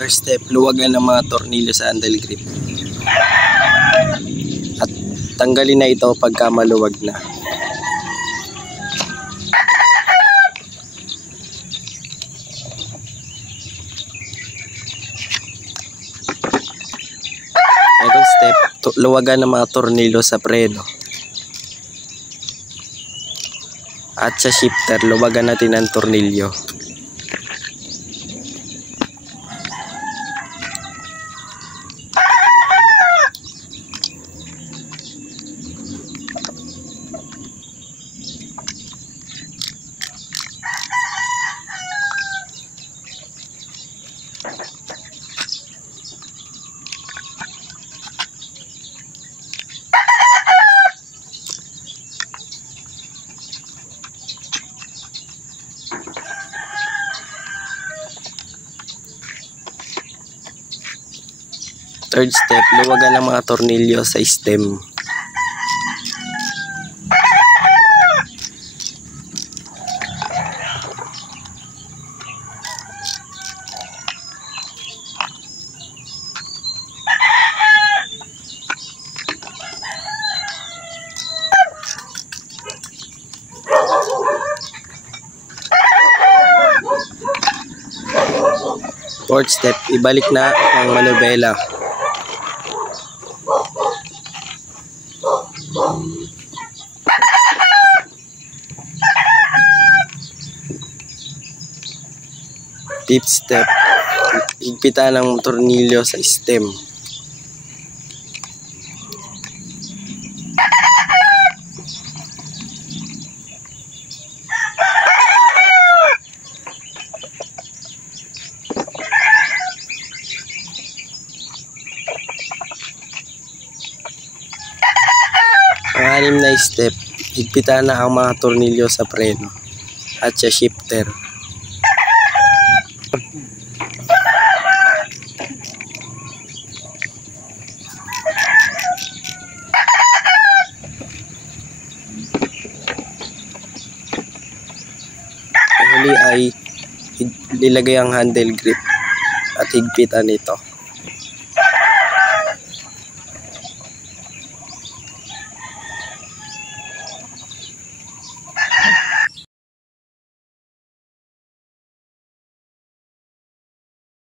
First step, luwagan ng mga tornilyo sa handle grip. At tanggalin na ito pagka maluwag na. Second step, luwagan ng mga tornilyo sa preno. At sa shifter, luwagan natin ang tornilyo. Third step, luwagan ng mga tornilyo sa stem. Fourth step, ibalik na ang manubela. Fifth step, higpitan ng tornilyo sa stem. Ang 6 na step, higpitan na ang mga tornilyo sa preno at sa shifter. Huli ay ilagay ang handle grip at higpitan ito.